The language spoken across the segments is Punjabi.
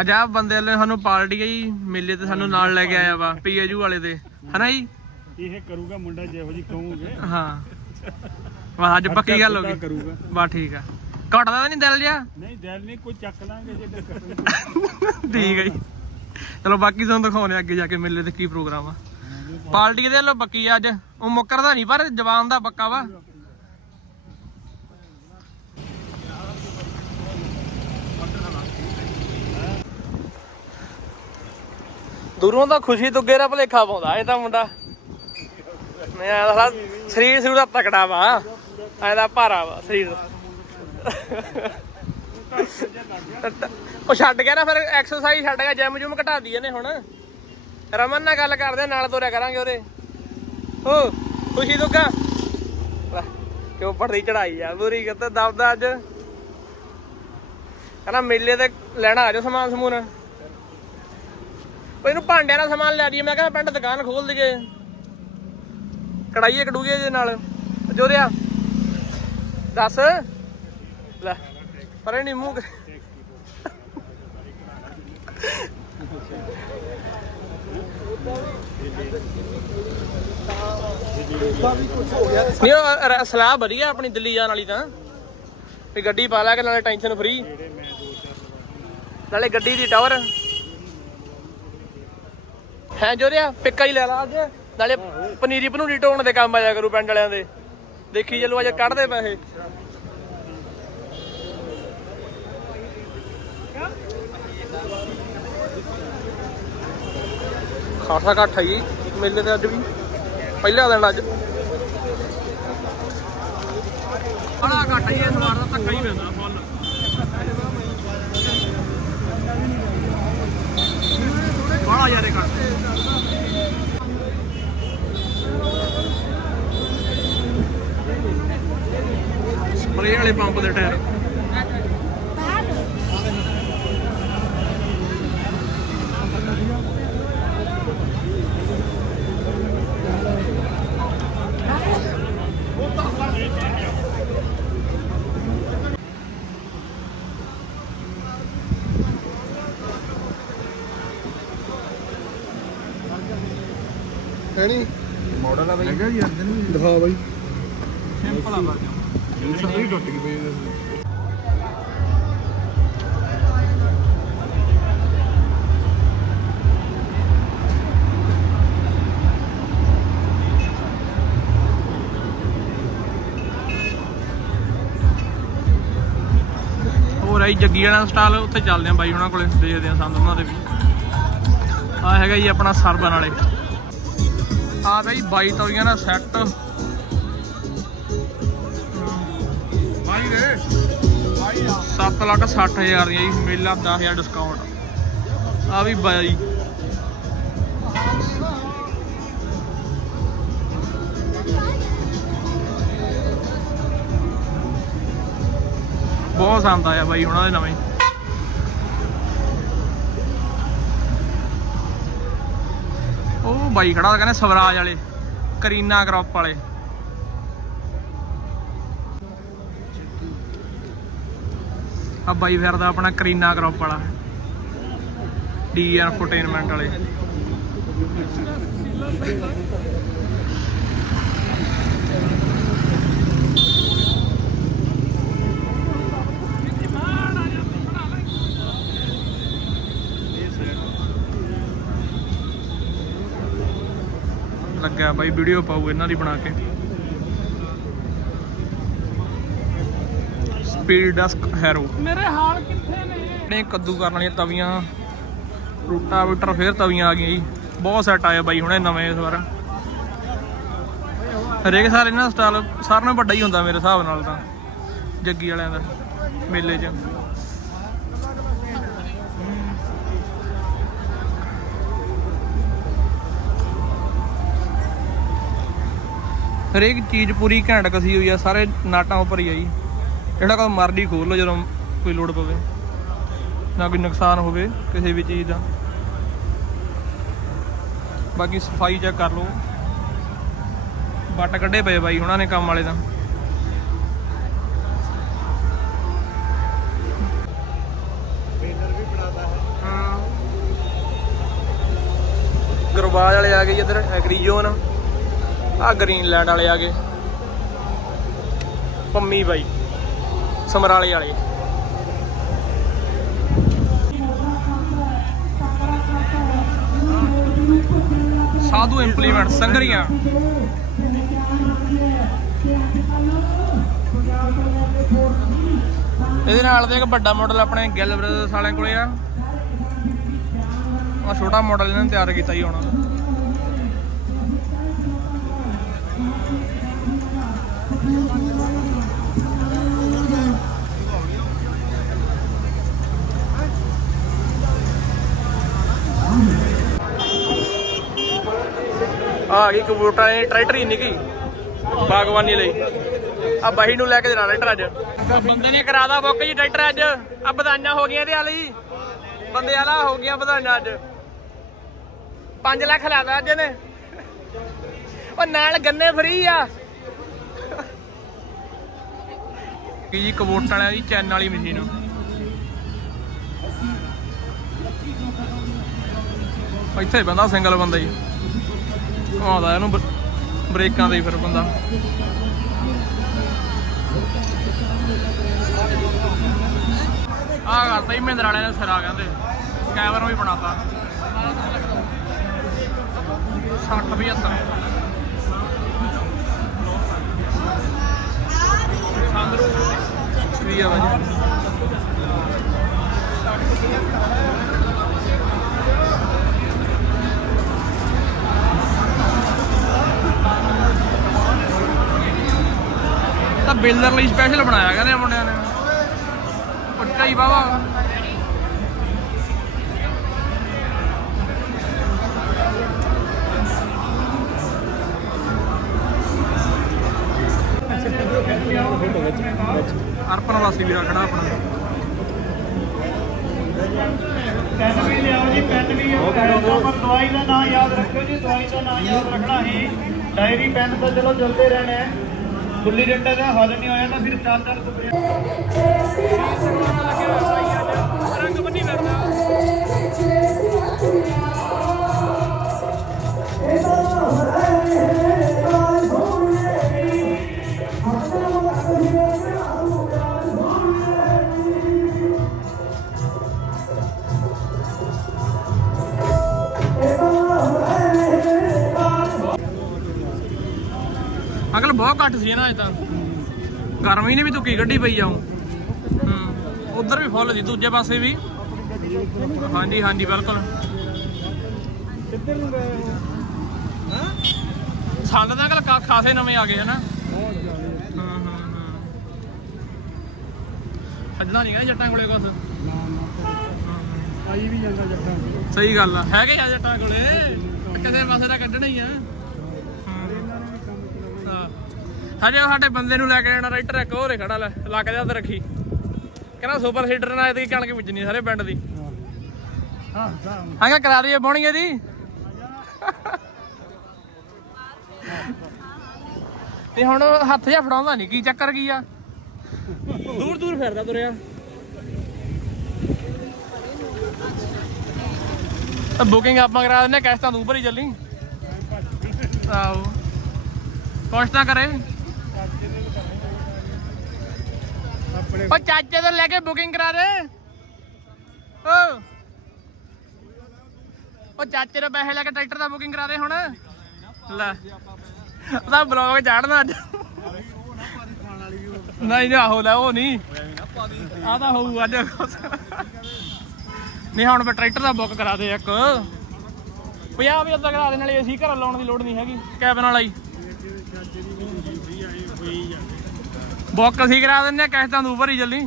ਅੱਜ ਆ ਬੰਦੇ ਵਾਲੇ ਸਾਨੂੰ ਪਾਰਟੀ ਹੈ ਜੀ ਮੇਲੇ ਤੇ ਸਾਨੂੰ ਨਾਲ ਲੈ ਕੇ ਆਇਆ ਵਾ ਪੀਏਜੂ ਵਾਲੇ ਦੇ। ਹਨਾ ਜੀ? ਇਹ ਕਰੂਗਾ ਮੁੰਡਾ ਜਿਹੋ ਜੀ ਕਹੋਗੇ। ਹਾਂ। ਵਾ ਅੱਜ ਪੱਕੀ ਗੱਲ ਹੋ ਗਈ। ਕਰੂਗਾ। ਬਾ ਠੀਕ ਆ। ਘਟਦਾ ਤਾਂ ਨਹੀਂ ਦਿਲ ਜਿਆ ਨਹੀਂ ਦਿਲ ਨਹੀਂ ਕੋਈ ਚੱਕ ਲਾਂਗੇ ਜੇ ਠੀਕ ਹੈ ਜੀ। ਚਲੋ ਬਾਕੀ ਤੁਹਾਨੂੰ ਦਿਖਾਉਣੇ ਅੱਗੇ ਜਾ ਕੇ ਮੇਲੇ ਤੇ ਕੀ ਪ੍ਰੋਗਰਾਮ ਆ। ਪਾਰਟੀ ਦੇ ਵੱਲੋਂ ਪੱਕੀ ਆ ਅੱਜ। ਉਹ ਮੁੱਕਰਦਾ ਨਹੀਂ ਪਰ ਜਵਾਨ ਦਾ ਪੱਕਾ ਵਾ। ਦੂਰੋਂ ਤਾਂ ਖੁਸ਼ੀ ਦੁੱਗੇ ਦਾ ਭਲੇਖਾ ਪਾਉਂਦਾ ਇਹ ਤਾਂ ਮੁੰਡਾ। ਮੈਂ ਆਹ ਸਰੀਰ ਸਰੀਰ ਦਾ ਤਕੜਾ ਵਾ। ਐਦਾ ਭਾਰਾ ਵਾ ਸਰੀਰ। ਉਹ ਛੱਡ ਗਿਆ ਨਾ ਫਿਰ ਐਕਸਰਸਾਈਜ਼ ਛੱਡ ਗਿਆ ਜਿਮ ਜੁਮ ਘਟਾ ਦੀ ਇਹਨੇ ਹੁਣ। ਰਮਨ ਨਾਲ ਗੱਲ ਕਰਦੇ ਨਾਲ ਤੋਰਿਆ ਕਰਾਂਗੇ ਉਹਦੇ। ਓ ਖੁਸ਼ੀ ਦੁੱਗਾ ਲੈ, ਕਿ ਚੜਾਈ ਆ ਪੂਰੀ ਕਿਤੇ ਦਬਦਾ ਅੱਜ। ਕਹਿੰਦਾ ਮੇਲੇ ਤੇ ਲੈਣਾ ਆ ਜਾ ਸਮਾਨ ਸਮੂਨ। ਉਹ ਇਹਨੂੰ ਭਾਂਡਿਆਂ ਦਾ ਸਮਾਨ ਲੈ ਦਈਏ ਮੈਂ ਕਿਹਾ ਪਿੰਡ ਦੁਕਾਨ ਖੋਲ ਦਈਏ। ਕੜਾਈਏ ਕਡੂਗੇ ਦੇ ਨਾਲ। ਜੋਰਿਆ ਦੱਸ। ਲੈ। ਪਰ ਨਹੀਂ ਮੂੰਹ ਨਹੀਂ, ਉਹ ਸਲਾਹ ਵਧੀਆ ਆਪਣੀ ਦਿੱਲੀ ਜਾਣ ਵਾਲੀ ਤਾਂ। ਵੀ ਗੱਡੀ ਪਾ ਲੈ ਕੇ ਨਾਲੇ ਟੈਨਸ਼ਨ ਫਰੀ ਨਾਲੇ ਗੱਡੀ ਦੀ ਟਾਵਰ ਹੈ ਜੋਰਿਆ ਪਿੱਕਾ ਹੀ ਲੈ ਲਾ ਅੱਜ। ਨਾਲੇ ਪਨੀਰੀ ਪਨੂਰੀ ਢੋਣ ਦੇ ਕੰਮ ਆਇਆ ਕਰੂ ਪਿੰਡ ਵਾਲਿਆਂ ਦੇ। ਦੇਖੀ ਚੱਲੋ ਅੱਜ ਕੱਢਦੇ ਪੈਸੇ। ਖਾਸਾ ਘੱਟ ਹੈ ਜੀ ਮੇਲੇ ਤੇ ਅੱਜ ਵੀ। ਪਹਿਲਾ ਦਿਨ ਅੱਜ। ਬੜਾ ਘੱਟ ਹੈ ਇਸ ਵਾਰ ਦਾ ਧੱਕਾ ਹੀ ਪੈਂਦਾ, ਫੁੱਲ। ਬੜਾ ਯਾਰੇ ਘੱਟ। ਸਪਰੇ ਵਾਲੇ ਪੰਪ ਦੇ ਟਾਇਰ। ਹੈ ਨਹੀਂ ਮਾਡਲ ਆ ਬਈ। ਹੈਗਾ ਜੀ ਅੰਦਰ ਨੂੰ ਦਿਖਾ ਬਾਈ। ਸਿੰਪਲ ਆ ਇਹ ਸਾਰੀ ਟੁੱਟ ਗਈ ਪਈ ਇਹਦੇ। ਹੋਰ ਆਈ ਜੱਗੀ ਵਾਲਾ ਸਟਾਲ ਉੱਥੇ ਚੱਲਦੇ ਆ ਬਾਈ ਉਹਨਾਂ ਕੋਲੇ, ਦੇਖਦੇ ਆ ਸਾਨੂੰ ਉਹਨਾਂ ਦੇ ਵੀ ਆ ਹੈਗਾ ਜੀ ਆਪਣਾ ਸਰਬਨ ਵਾਲੇ ਆ ਬਾਈ ਬਾਈ ਤੌਲੀਆਂ ਦਾ ਸੈੱਟ 7 ਲੱਖ 60 ਹਜ਼ਾਰ ਦੀਆਂ ਜੀ, ਮੇਲਾ 10000 ਡਿਸਕਾਊਂਟ ਆ ਵੀ ਬਾਈ। ਬਹੁਤ ਪਸੰਦ ਆਇਆ ਬਾਈ ਉਹਨਾਂ ਦੇ ਨਵੇਂ। ਉਹ ਬਾਈ ਖੜਾ ਕਹਿੰਦੇ ਸਵਰਾਜ ਵਾਲੇ, ਕਰੀਨਾ ਗਰੁੱਪ ਵਾਲੇ। ਆ ਬਾਈ ਫਿਰਦਾ ਆਪਣਾ ਕਰੀਨਾ ਗਰੁੱਪ ਵਾਲਾ। ਡੀ ਫੋਟੇਨਮੈਂਟ ਵਾਲੇ। ਲੱਗਿਆ ਬਾਈ ਵੀਡੀਓ ਪਾਉ ਇਹਨਾਂ ਦੀ ਬਣਾ ਕੇ। ਸਪੀਡ ਡਸਕ ਹੈਰੋ ਮੇਰੇ ਹਾਲ ਕਿੱਥੇ ਨੇ? ਨੇ ਕੱਦੂ ਕਰਨ ਵਾਲੀਆਂ ਤਵੀਆਂ ਰੂਟਾਵੀਟਰ ਫੇਰ ਤਵੀਆਂ ਆ ਗਈਆਂ ਜੀ। ਬਹੁਤ ਸੈੱਟ ਆਇਆ ਬਾਈ ਹੁਣੇ ਨਵੇਂ ਇਸ ਵਾਰ। ਹਰੇਕ ਸਾਲ ਇਹਨਾਂ ਸਟਾਲ ਸਾਰਿਆਂ ਨਾਲੋਂ ਵੱਡਾ ਹੀ ਹੁੰਦਾ ਮੇਰੇ ਹਿਸਾਬ ਨਾਲ ਤਾਂ ਜੱਗੀ ਵਾਲਿਆਂ ਦਾ ਮੇਲੇ 'ਚ। ਹਰੇਕ ਚੀਜ਼ ਪੂਰੀ ਘੈਂਟ ਕਸੀ ਹੋਈ ਆ ਸਾਰੇ ਨਾਟਾਂ ਉੱਪਰ ਹੀ ਆ ਜੀ। ਜਿਹੜਾ ਕੋਈ ਮਰਜ਼ੀ ਖੋਲ ਲਓ ਜਦੋਂ ਕੋਈ ਲੋੜ ਪਵੇ। ਨਾ ਕੋਈ ਨੁਕਸਾਨ ਹੋਵੇ ਕਿਸੇ ਵੀ ਚੀਜ਼ ਦਾ। ਬਾਕੀ ਸਫ਼ਾਈ ਚੈੱਕ ਕਰ ਲਓ। ਬੱਟ ਕੱਢੇ ਪਏ ਬਾਈ ਉਹਨਾਂ ਨੇ ਕੰਮ ਵਾਲੇ ਦਾ ਗੁਰਬਾਜ ਵਾਲੇ ਆ ਗਏ ਇਧਰ ਐਗਰੀਜ਼ੋਨ ਆ ਗ੍ਰੀਨਲੈਂਡ ਵਾਲੇ ਆ ਗਏ। ਪੰਮੀ ਬਾਈ। ਸਮਰਾਲੇ ਵਾਲੇ। ਸਾਧੂ ਇੰਪਲੀਮੈਂਟ ਸੰਗਰੀਆਂ। ਇਹਦੇ ਨਾਲ ਦੇ ਇੱਕ ਵੱਡਾ ਮਾਡਲ ਆਪਣੇ ਗਿੱਲ ਬ੍ਰਦਰਸ ਵਾਲਿਆਂ ਕੋਲੇ ਆ। ਆ ਛੋਟਾ ਮਾਡਲ ਇਹਨਾਂ ਨੇ ਤਿਆਰ ਕੀਤਾ ਹੀ ਹੁਣ। ਆ ਗਈ ਕਬੂਟਰਾਂ ਦੀ ਟਰੈਕਟਰ ਹੀ ਨਿੱਕੀ। ਬਾਗਵਾਨੀ ਲਈ। ਆ ਬਾਈ ਨੂੰ ਲੈ ਕੇ ਦੇਣਾ ਟਰੈਕਟਰ ਅੱਜ। ਬੰਦੇ ਨੇ ਕਰਾਦਾ ਬੁੱਕ ਜੀ ਟਰੈਕਟਰ ਅੱਜ। ਆ ਬਦਾਈਆਂ ਹੋ ਗਈਆਂ ਇਹਦੇ ਵਾਲੀ। ਬੰਦੇ ਵਾਲਾ ਹੋ ਗਈਆਂ ਬਦਾਈਆਂ ਅੱਜ। 5 ਲੱਖ ਲਾਦਾ ਅੱਜ ਨੇ ਉਹ ਨਾਲ ਗੰਨੇ ਫਰੀ ਆ। ਕੀ ਜੀ ਕਬੂਟਰ ਚੈਨ ਵਾਲੀ ਮਸ਼ੀਨ। ਇੱਥੇ ਬੰਦਾ ਸਿੰਗਲ ਬੰਦਾ ਹੀ। ਘੁਮਾਉਂਦਾ ਇਹਨੂੰ ਬ- ਬ੍ਰੇਕਾਂ ਦੇ ਫਿਰ ਬੰਦਾ। ਆ ਕਰਤਾ ਹੀ ਮਹਿੰਦਰ ਵਾਲਿਆਂ ਨੇ ਸਿਰਾ ਕਹਿੰਦੇ ਕੈਮਰਾ ਵੀ ਬਣਾਤਾ। 60 75 ਸੰਦਰੂ ਵੀ ਆ ਬਾਜੀ ਤਾਂ ਬਿਲਡਰ ਲਈ ਸਪੈਸ਼ਲ ਬਣਾਇਆ ਕਹਿੰਦੇ ਆ ਮੁੰਡਿਆਂ ਨੇ। ਪੱਕਾ ਹੀ ਬਾਵਾ ਅਰਪਣ ਵਾਸੀ ਵੀ ਰੱਖਣਾ ਆਪਣਾ। ਪੈਨ ਵੀ ਲਿਆਓ ਜੀ ਪੈਨ ਵੀ ਪਰ ਦਵਾਈ ਦਾ ਨਾਮ ਯਾਦ ਰੱਖਿਓ ਜੀ ਦਵਾਈ ਦਾ ਨਾਮ ਯਾਦ ਰੱਖਣਾ ਹੈ। ਡਾਇਰੀ ਪੈਨ ਤਾਂ ਚਲੋ ਚਲਦੇ ਰਹਿਣਾ ਹੈ। ਗੁੱਲੀ ਡੰਡਾ ਦਾ ਹੱਲ ਨਹੀਂ ਹੋਇਆ ਤਾਂ ਫਿਰ ਚਾਰ ਚਾਰ ਸਪਰੇ ਅਗਲ ਬਹੁਤ ਘੱਟ ਸੀ ਨਾ ਇਹ ਤਾਂ। ਗਰਮੀ ਨੇ ਵੀ ਤੁੱਕੀ ਗੱਡੀ ਪਈ ਜਾਉ ਹੂੰ ਉਧਰ ਵੀ ਫੁੱਲ ਸੀ ਦੂਜੇ ਪਾਸੇ ਵੀ। ਹਾਂਜੀ ਹਾਂਜੀ ਬਿਲਕੁਲ। ਕਿੱਧਰ ਨੂੰ ਗਏ ਹੋ ਸੰਦ ਤਾਂ ਅਗਲ ਖਾਸੇ ਨਵੇਂ ਆ ਗਏ ਹਨਾ ਹਾਂ ਹਾਂ ਹਾਂ। ਛੱਡਣਾ ਨਹੀਂ ਗਾ ਜੱਟਾਂ ਕੋਲੇ ਕੁਛ। ਆਈ ਵੀ ਜਾਂਦਾ ਜੱਟਾਂ ਸਹੀ ਗੱਲ ਆ ਹੈਗੇ ਆ ਜੱਟਾਂ ਕੋਲੇ। ਕਿਸੇ ਪਾਸੇ ਦਾ ਕੱਢਣਾ ਹੀ ਆ ਹਾਂ ਹਜੇ ਉਹ ਸਾਡੇ ਬੰਦੇ ਨੂੰ ਲੈ ਕੇ ਜਾਣਾ ਰਾਈਟਰ ਇੱਕ ਹੋਰ ਖੜਾ ਲੈ, ਲੱਕ ਜਾ ਤੇ ਰੱਖੀ। ਕਹਿੰਦਾ ਸੁਪਰ ਸੀਡਰ ਨਾਲ ਇਹਦੀ ਕਣਕ ਬੀਜਣੀ ਸਾਰੇ ਪਿੰਡ ਦੀ। ਹਾਂ ਹਾਂ ਹਾਂ ਕਰਾ ਦਈਏ ਬੋਣੀ ਇਹਦੀ ਤੇ ਹੁਣ ਹੱਥ ਜਿਹਾ ਫੜਾਉਂਦਾ ਨਹੀਂ ਕੀ ਚੱਕਰ ਕੀ ਆ? ਦੂਰ ਦੂਰ ਫਿਰਦਾ ਤੁਰਿਆ। ਤਾਂ ਬੁਕਿੰਗ ਆਪਾਂ ਕਰਾ ਦਿੰਨੇ ਕਿਸ਼ਤਾਂ ਤੂੰ ਹੀ ਚੱਲੀ। ਆਓ ਕੁਛ ਤਾਂ ਕਰੇ। ਆਪਣੇ ਉਹ ਚਾਚੇ ਤੋਂ ਲੈ ਕੇ ਬੁਕਿੰਗ ਕਰਾ ਦੇ। ਓ। ਉਹ ਚਾਚੇ ਤੋਂ ਪੈਸੇ ਲੈ ਕੇ ਟਰੈਕਟਰ ਦਾ ਬੁਕਿੰਗ ਕਰਾ ਦੇ ਹੁਣ। ਲੈ। ਉਹਦਾ ਬਲੌਗ ਚੜਨਾ ਅੱਜ। ਨਹੀਂ ਨਹੀਂ, ਆਹੋ ਲੈ, ਉਹ ਨਹੀਂ। ਆ ਤਾਂ ਹੋਊ ਅੱਜ। ਨਹੀਂ, ਹੁਣ ਮੈਂ ਟਰੈਕਟਰ ਦਾ ਬੁੱਕ ਕਰਾ ਦੇ ਇੱਕ। 50 ਵੀ ਅੱਧਾ ਕਰਾ ਦੇ ਨਾਲੇ ਏਸੀ ਘਰ ਲਾਉਣ ਦੀ ਲੋੜ ਨਹੀਂ ਹੈਗੀ। ਕੈਬਨ ਵਾਲਾ ਹੀ। ਬੁੱਕ ਅਸੀਂ ਕਰਾ ਦਿੰਨੇ ਆ ਕਿਸ਼ਤਾਂ ਤੂੰ ਭਰੀ ਚੱਲੀ।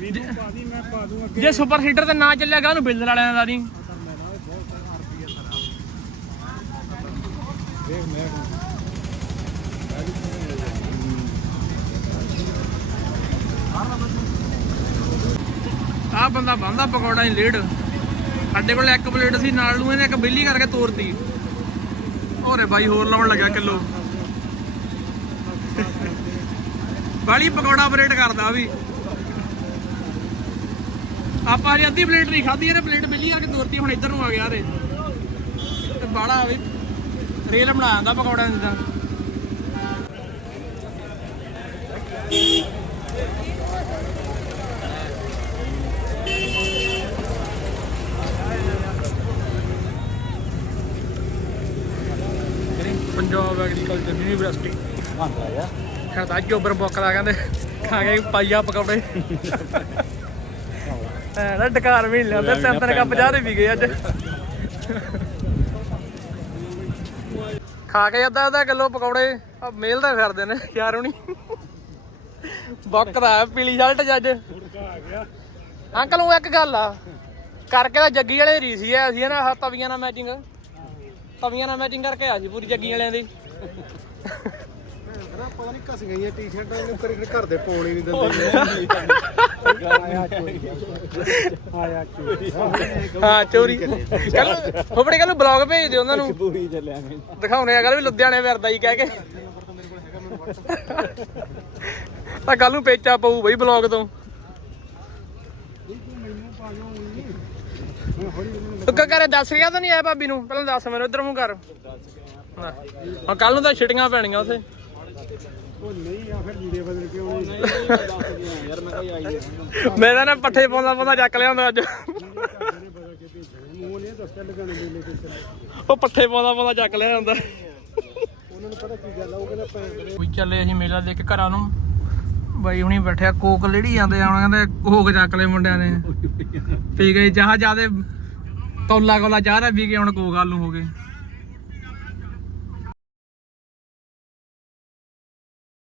ਵੀਡੀਓ ਪਾ ਦੀ ਮੈਂ ਪਾ ਦੂੰ ਅੱਗੇ। ਜੇ ਸੁਪਰ ਹੀਟਰ ਤੇ ਨਾ ਚੱਲਿਆਗਾ ਉਹਨੂੰ ਬਿਲਡਰ ਵਾਲਿਆਂ ਦਾ ਨਹੀਂ। ਦੇਖ ਮੈਂ ਆਹ ਬੰਦਾ ਬੰਦਾ ਪਕੌੜਾ ਹੀ ਲੇਡ। ਸਾਡੇ ਕੋਲ ਇੱਕ ਪਲੇਟ ਸੀ ਨਾਲ ਨੂੰ ਇਹਨੇ ਇੱਕ ਬਿੱਲੀ ਕਰਕੇ ਤੋਰਤੀ। ਹੋਰੇ ਬਾਈ ਹੋਰ ਲਾਉਣ ਲੱਗਾ ਕਿਲੋ। ਬਾਲੀ ਪਕੌੜਾ ਆਪਰੇਟ ਕਰਦਾ ਵੀ। ਆਪਾਂ ਹਜੇ ਅੱਧੀ ਪਲੇਟ ਨਹੀਂ ਖਾਧੀ ਇਹਨੇ ਪਲੇਟ ਮਿਲੀ ਆ ਕਿ ਦੋਰਤੀ ਹੁਣ ਇੱਧਰ ਨੂੰ ਆ ਗਿਆ ਰੇ ਤੇ ਬਾੜਾ ਵੀ ਰੇਲ ਬਣਾ ਜਾਂਦਾ। ਪਕੌੜਿਆਂ ਦੀ ਤਾਂ ਪੰਜਾਬ ਐਗਰੀਕਲਚਰ ਯੂਨੀਵਰਸਿਟੀ ਖਰਦਾ ਜੋਬਰ ਬੁੱਕਦਾ ਕਹਿੰਦੇ, ਖਾ ਕੇ ਪਾਈਆ ਪਕੌੜੇ। ਐ ਨਾ ਡਕਾਰ ਵੀ ਨੀ ਲਿਆਉਂਦੇ ਤਿੰਨ ਕੱਪ ਚਾਹ ਦੇ ਵੀ ਗਏ ਅੱਜ। ਖਾ ਕੇ ਅੱਧਾ ਅੱਧਾ ਕਿਲੋ ਪਕੌੜੇ ਆ ਮੇਲ ਦਾ ਫਿਰਦੇ ਨੇ ਯਾਰ ਹੁਣੀ ਬੁੱਕਦਾ ਪੀਲੀ ਸ਼ਰਟ ਜੱਜ ਅੰਕਲ, ਉਹ ਇੱਕ ਗੱਲ ਆ, ਕਰਕੇ ਤਾਂ ਜੱਗੀ ਵਾਲੇ ਦੀ ਰੀਸ ਹੀ ਐ ਅਸੀਂ ਨਾ ਤਵੀਆਂ ਨਾਲ ਮੈਚਿੰਗ ਤਵੀਆਂ ਨਾਲ ਮੈਚਿੰਗ ਕਰਕੇ ਆ ਸੀ ਪੂਰੀ ਜੱਗੀ ਵਾਲਿਆਂ ਦੀ। ਪਤਾ ਨਹੀਂ ਘਸ ਗਈਆਂ ਟੀ-ਸ਼ਰਟਾਂ ਇਹਨੂੰ ਕਰੀ ਘਰ ਦੇ ਪਾਉਣ ਹੀ ਨਹੀਂ ਦਿੰਦੇ। ਆਇਆ ਚੋਰੀ ਹਾਂ ਚੋਰੀ। ਕੱਲ ਬਲੌਗ ਭੇਜ ਦਿਓ ਉਹਨਾਂ ਨੂੰ। ਪੂਰੀ ਦਿਖਾਉਣੇ ਆ ਕੱਲ ਵੀ ਲੁਧਿਆਣੇ ਫਿਰਦਾ ਹੀ ਕਹਿ ਕੇ। ਤਾਂ ਕੱਲ ਨੂੰ ਪੇਚਾ ਪਊ ਬਈ ਬਲੌਗ ਤੋਂ। ਤੂੰ ਕਰੇ ਦੱਸ ਗਿਆ ਤਾਂ ਨਹੀਂ ਆਇਆ ਭਾਬੀ ਨੂੰ? ਪਹਿਲਾਂ ਦੱਸ ਮੈਨੂੰ ਇੱਧਰ ਮੂੰਹ ਕਰ। ਹਾਂ ਕੱਲ ਨੂੰ ਤਾਂ ਛਿਟੀਆਂ ਪੈਣੀਆਂ ਉਥੇ। ਉਹ ਨਹੀਂ ਆ ਫਿਰ ਲੀੜੇ ਬਦਲ ਕੇ ਆਉਣੇ। ਯਾਰ ਮੈਂ ਕੋਈ ਆਈ ਮੇਰਾ ਨਾ ਪੱਠੇ ਪਾਉਂਦਾ ਪਾਉਂਦਾ ਚੱਕ ਲਿਆ ਹੁੰਦਾ ਅੱਜ। ਮੂੰਹ ਨਹੀਂ ਦੱਸਿਆ ਲਗਾਣੇ ਮੇਲੇ ਤੇ ਚੱਲੇ ਉਹ ਪੱਠੇ ਪਾਉਂਦਾ ਪਾਉਂਦਾ ਚੱਕ ਲਿਆ ਹੁੰਦਾ ਉਹਨਾਂ ਨੂੰ ਪਤਾ ਕੀ ਗੱਲ ਆ ਉਹ ਕਹਿੰਦਾ ਭੈਣ ਵੀ ਚੱਲੇ ਅਸੀਂ ਮੇਲਾ ਦੇਖ ਕੇ ਘਰਾਂ ਨੂੰ। ਬਾਈ ਹੁਣੀ ਬੈਠਿਆ ਕੋਕ ਲੇੜੀ ਜਾਂਦੇ ਆ ਹੁਣ ਕਹਿੰਦੇ ਕੋਕ ਚੱਕ ਲਏ ਮੁੰਡਿਆਂ ਨੇ। ਪੀ ਗਏ ਚਾਹ ਜਿਆਦੇ ਤੌਲਾ ਕੋਲਾ ਚਾਹ ਦਾ ਪੀ ਕੇ ਹੁਣ ਕੋਕ ਆਲੂ ਹੋ ਗਏ।